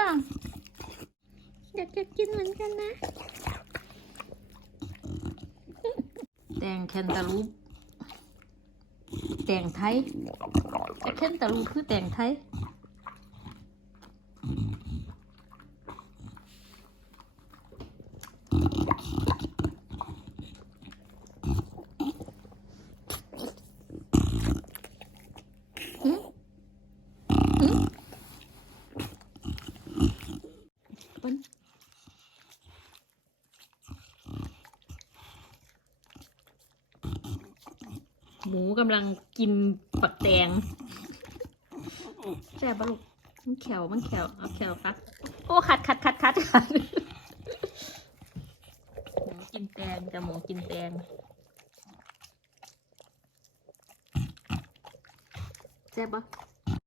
ล่ะอยากจะกินเหมือนกันนะ แตงแคนตาลูปแตงไทยแคนตาลูปคือแตงไทย ปนหมูกำลังกินปักแตงแซ่บปะลูกมันแขวมันแขวเอาแขวปักโอ้ขัดขัดขัดขัดขัดหมูกินแตงกับหมูกินแตงแซ่บปะ